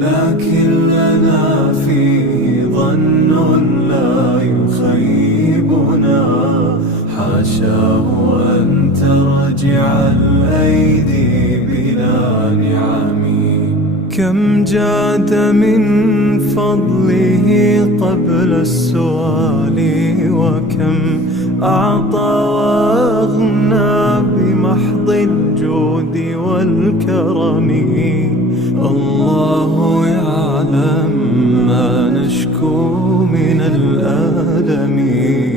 لكن لنا فيه ظن لا يخيبنا، حاشاه أن ترجع الأيدي بلا نعم. كم جاد من فضله قبل السؤال، وكم أعطى وأغنى بمحض الجود والكرم. الله يعلم ما نشكو من الألم،